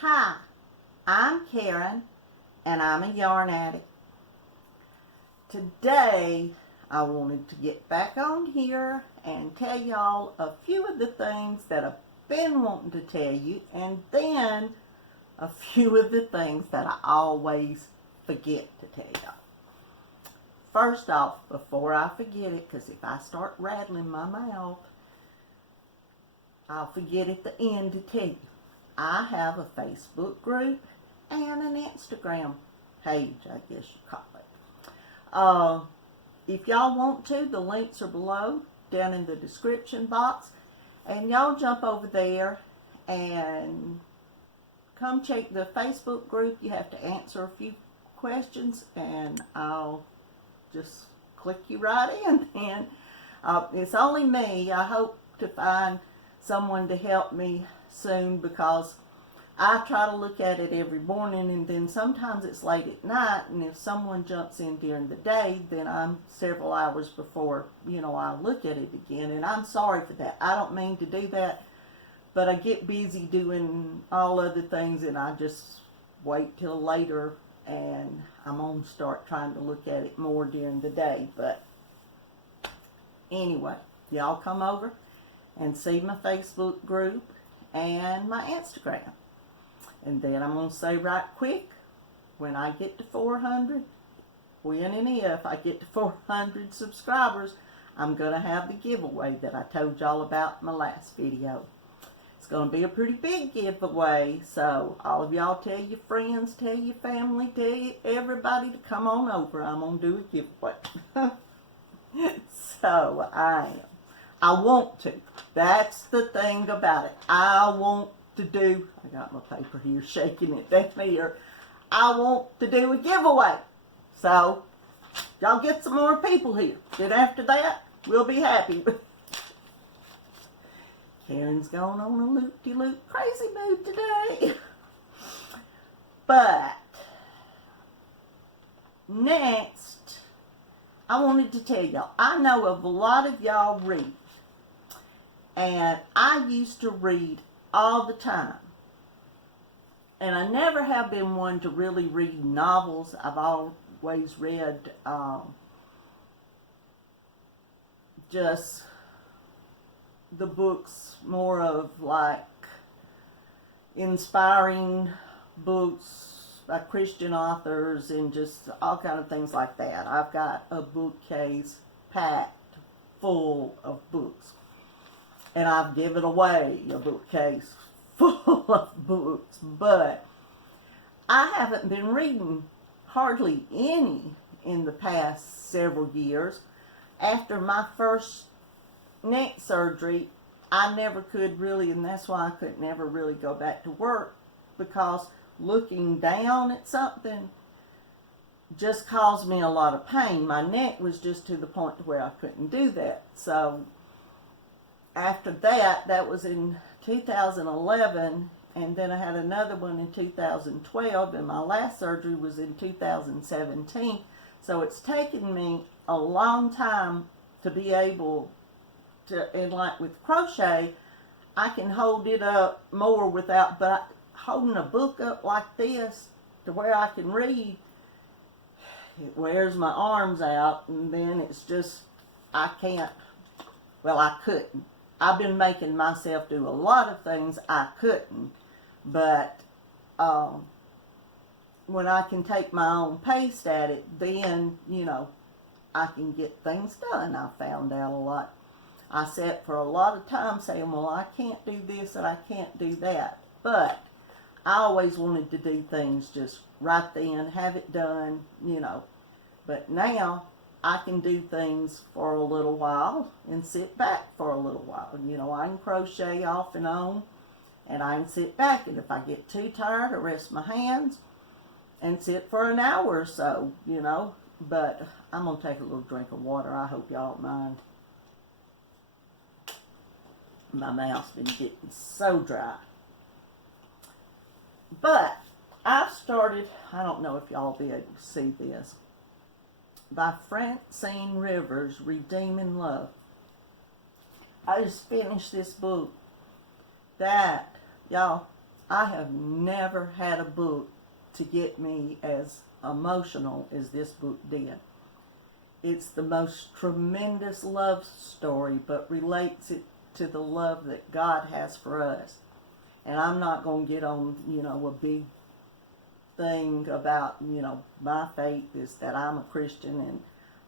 Hi, I'm Karen, and I'm a yarn addict. Today, I wanted to get back on here and tell y'all a few of the things that I've been wanting to tell you, and then a few of the things that I always forget to tell y'all. First off, before I forget it, because if I start rattling my mouth, I'll forget at the end to tell you. I have a Facebook group and an Instagram page, I guess you call it. If y'all want to, the links are below, down in the description box. And y'all jump over there and come check the Facebook group. You have to answer a few questions and I'll just click you right in then. It's only me. I hope to find someone to help me soon, because I try to look at it every morning, and then sometimes it's late at night, and if someone jumps in during the day, then I'm several hours before, I look at it again, and I'm sorry for that. I don't mean to do that, but I get busy doing all other things, and I just wait till later, and I'm going to start trying to look at it more during the day. But anyway, y'all come over and see my Facebook group and my Instagram. And then I'm going to say right quick, when I get to 400, when and if I get to 400 subscribers, I'm going to have the giveaway that I told y'all about in my last video. It's going to be a pretty big giveaway, so all of y'all tell your friends, tell your family, tell everybody to come on over. I'm going to do a giveaway. So I want to. That's the thing about it. I want to do, I got my paper here shaking it down here. I want to do a giveaway. So, y'all get some more people here. Then after that, we'll be happy. Karen's going on a loop-de-loop crazy mood today. But, next, I wanted to tell y'all, I know of a lot of y'all read. And I used to read all the time. And I never have been one to really read novels. I've always read just the books, more of like inspiring books by Christian authors and just all kind of things like that. I've got a bookcase packed full of books. And I've given away a bookcase full of books, but I haven't been reading hardly any in the past several years. After my first neck surgery, I never could really, and that's why I could never really go back to work, because looking down at something just caused me a lot of pain. My neck was just to the point where I couldn't do that. So after that, that was in 2011, and then I had another one in 2012, and my last surgery was in 2017. So it's taken me a long time to be able to, and like with crochet, I can hold it up more without, but holding a book up like this to where I can read, it wears my arms out, and then it's just, I can't, well, I couldn't. I've been making myself do a lot of things I couldn't, but when I can take my own pace at it, then, I can get things done. I found out a lot. I sat for a lot of time saying, well, I can't do this and I can't do that, but I always wanted to do things just right then, have it done, but now I can do things for a little while and sit back for a little while. I can crochet off and on, and I can sit back, and if I get too tired, I rest my hands and sit for an hour or so, But I'm going to take a little drink of water. I hope y'all don't mind. My mouth's been getting so dry. But I've started, I don't know if y'all will be able to see this, by Francine Rivers, Redeeming Love. I just finished this book that, y'all, I have never had a book to get me as emotional as this book did. It's the most tremendous love story, but relates it to the love that God has for us. And I'm not going to get on, a big thing about, my faith is that I'm a Christian, and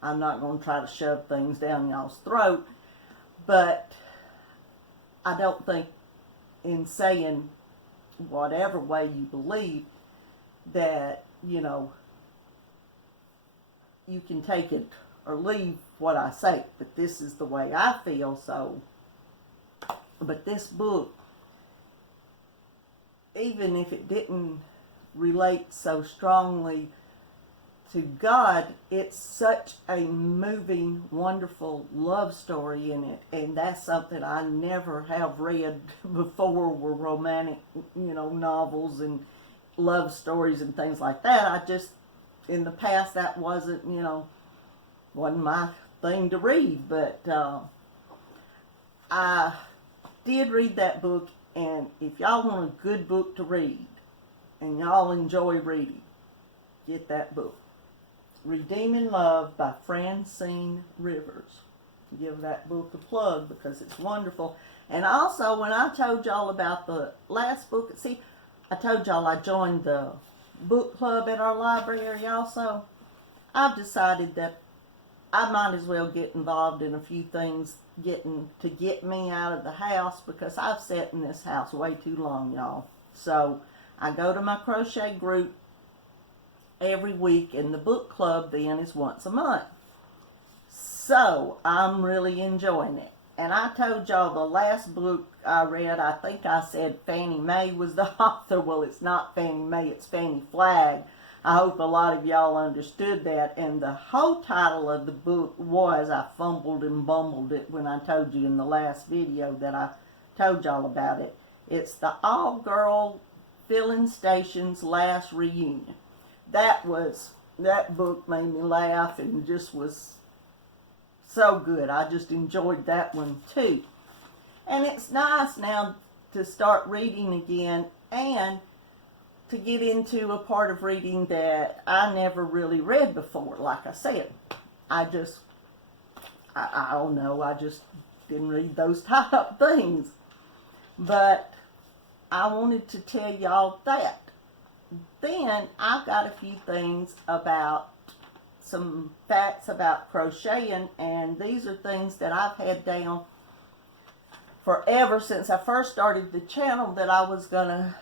I'm not going to try to shove things down y'all's throat. But I don't think in saying whatever way you believe that, you can take it or leave what I say. But this is the way I feel, so. But this book, even if it didn't relate so strongly to God, it's such a moving, wonderful love story in it. And that's something I never have read before, were romantic, novels and love stories and things like that. I just, in the past, that wasn't, wasn't my thing to read. But I did read that book, and if y'all want a good book to read, and y'all enjoy reading, get that book. Redeeming Love by Francine Rivers. Give that book a plug because it's wonderful. And also, when I told y'all about the last book, see, I told y'all I joined the book club at our library also. I've decided that I might as well get involved in a few things to get me out of the house, because I've sat in this house way too long, y'all. So I go to my crochet group every week, and the book club then is once a month. So I'm really enjoying it. And I told y'all the last book I read, I think I said Fannie Mae was the author. Well, it's not Fannie Mae, it's Fannie Flagg. I hope a lot of y'all understood that. And the whole title of the book was, I fumbled and bumbled it when I told you in the last video that I told y'all about it. It's the All-Girl Filling Station's Last Reunion. That book made me laugh and just was so good. I just enjoyed that one too. And it's nice now to start reading again, and to get into a part of reading that I never really read before. Like I said, I don't know, I just didn't read those type things. But I wanted to tell y'all that. Then I've got a few things about, some facts about crocheting, and these are things that I've had down forever since I first started the channel, that I was gonna,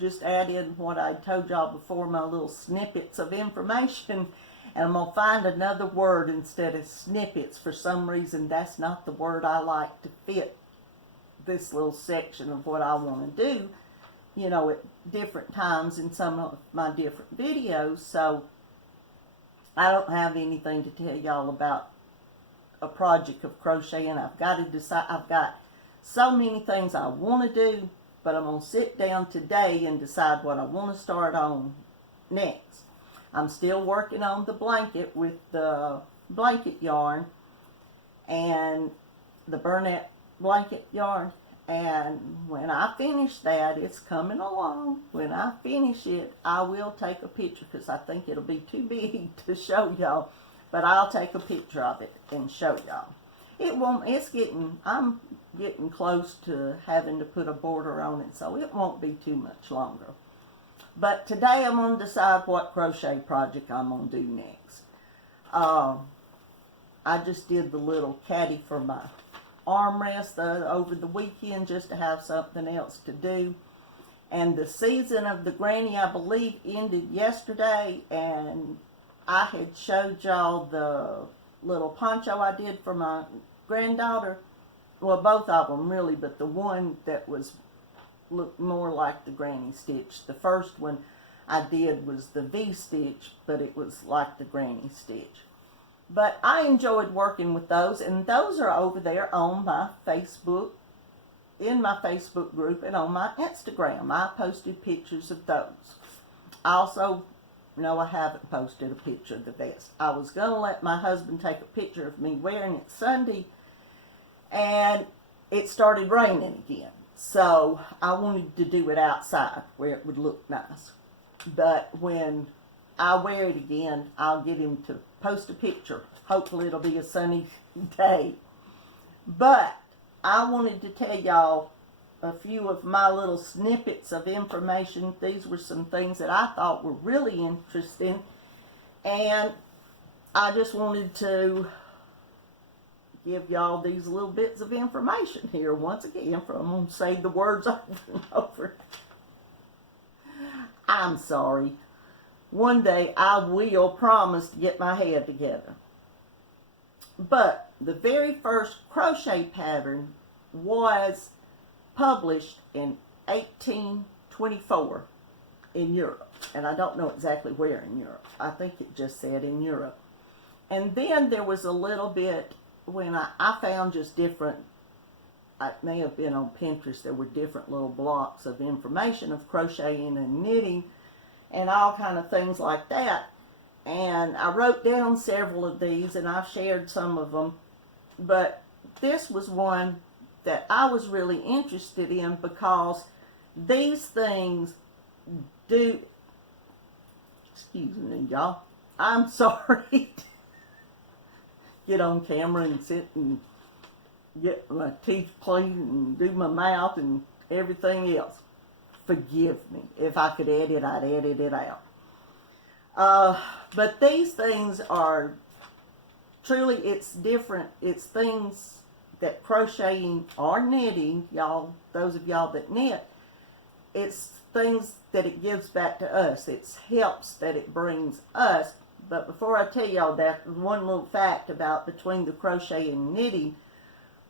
just add in what I told y'all before, my little snippets of information, and I'm gonna find another word instead of snippets. For some reason, that's not the word I like to fit this little section of what I want to do, at different times in some of my different videos. So I don't have anything to tell y'all about a project of crocheting. I've got to decide. I've got so many things I want to do, but I'm going to sit down today and decide what I want to start on next. I'm still working on the blanket with the blanket yarn and the Burnett blanket yarn. And when I finish that, it's coming along. When I finish it, I will take a picture, because I think it'll be too big to show y'all. But I'll take a picture of it and show y'all. I'm getting close to having to put a border on it, so it won't be too much longer. But today I'm going to decide what crochet project I'm going to do next. I just did the little caddy for my armrest over the weekend, just to have something else to do. And the season of the granny, I believe, ended yesterday, and I had showed y'all the little poncho I did for my granddaughter. Well, both of them really, but the one that looked more like the granny stitch. The first one I did was the V-stitch, but it was like the granny stitch. But I enjoyed working with those, and those are over there on my Facebook, in my Facebook group, and on my Instagram. I posted pictures of those. Also, no, I haven't posted a picture of the vest. I was going to let my husband take a picture of me wearing it Sunday, and it started raining again. So I wanted to do it outside where it would look nice. But when I wear it again, I'll get him to post a picture. Hopefully it'll be a sunny day. But I wanted to tell y'all a few of my little snippets of information. These were some things that I thought were really interesting. And I just wanted to give y'all these little bits of information here once again. I'm going to say the words over and over. I'm sorry. One day I will promise to get my head together. But the very first crochet pattern was published in 1824 in Europe. And I don't know exactly where in Europe. I think it just said in Europe. And then there was a little bit when I found just different, it may have been on Pinterest, there were different little blocks of information of crocheting and knitting and all kind of things like that. And I wrote down several of these and I've shared some of them. But this was one that I was really interested in because these things do, excuse me y'all, I'm sorry. Get on camera and sit and get my teeth clean and do my mouth and everything else. Forgive me. If I could edit, I'd edit it out. But these things are truly, it's different. It's things that crocheting or knitting, y'all, those of y'all that knit, it's things that it gives back to us. It's helps that it brings us. But before I tell y'all that, one little fact about between the crochet and knitting,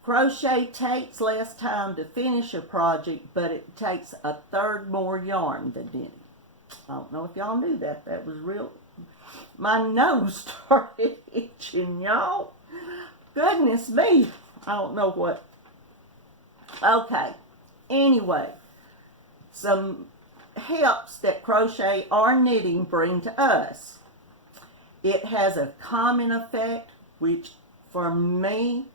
crochet takes less time to finish a project, but it takes a third more yarn than knitting. I don't know if y'all knew that. That was real. My nose started itching, y'all. Goodness me. I don't know what. Okay. Anyway, some helps that crochet or knitting bring to us. It has a calming effect, which for me,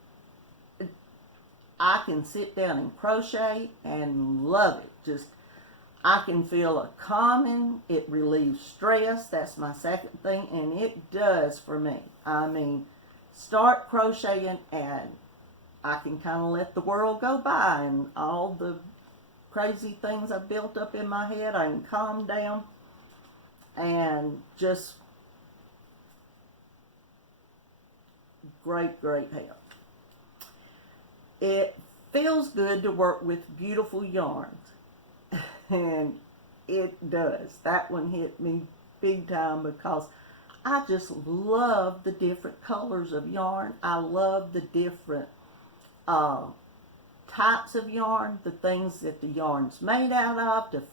I can sit down and crochet and love it. Just, I can feel a calming, it relieves stress, that's my second thing, and it does for me. I mean, start crocheting and I can kind of let the world go by and all the crazy things I've built up in my head, I can calm down and just great help. It feels good to work with beautiful yarns. And it does. That one hit me big time because I just love the different colors of yarn. I love the different types of yarn, the things that the yarn's made out of.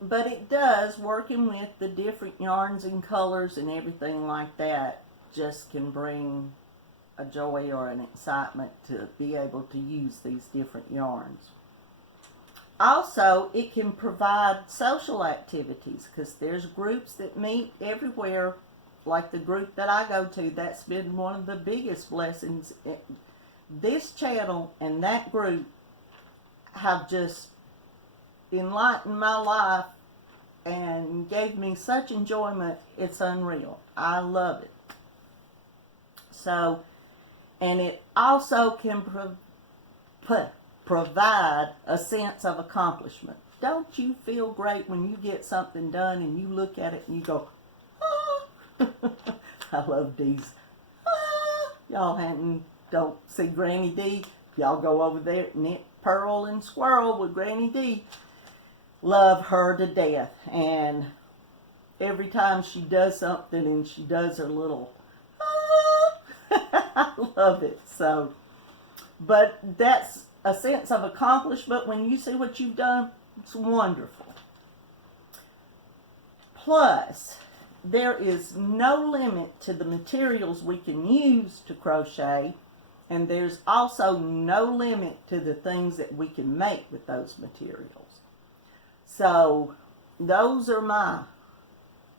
But it does, working with the different yarns and colors and everything like that, just can bring a joy or an excitement to be able to use these different yarns. Also, it can provide social activities because there's groups that meet everywhere, like the group that I go to. That's been one of the biggest blessings. This channel and that group have just enlightened my life and gave me such enjoyment. It's unreal. I love it. So, and it also can provide a sense of accomplishment. Don't you feel great when you get something done and you look at it and you go, ah. I love D's. Ah. Y'all don't see Granny D. Y'all go over there and knit Pearl and Squirrel with Granny D. Love her to death. And every time she does something and she does her little, I love it. So, but that's a sense of accomplishment when you see what you've done. It's wonderful. Plus, there is no limit to the materials we can use to crochet, and there's also no limit to the things that we can make with those materials. So, those are my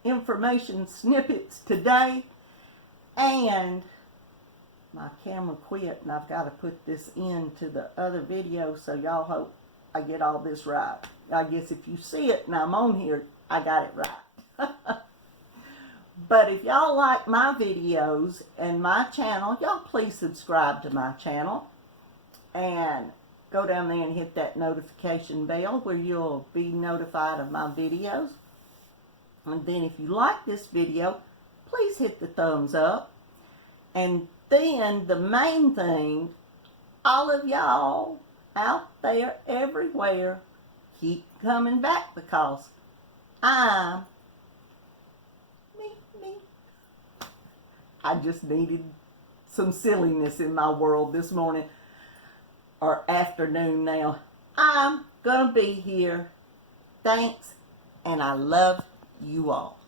information snippets today, and my camera quit and I've got to put this into the other video, so y'all I get all this right. I guess if you see it and I'm on here, I got it right. But if y'all like my videos and my channel, y'all please subscribe to my channel. And go down there and hit that notification bell where you'll be notified of my videos. And then if you like this video, please hit the thumbs up. And then the main thing, all of y'all out there everywhere, keep coming back because I'm me. I just needed some silliness in my world this morning or afternoon now. I'm gonna be here. Thanks, and I love you all.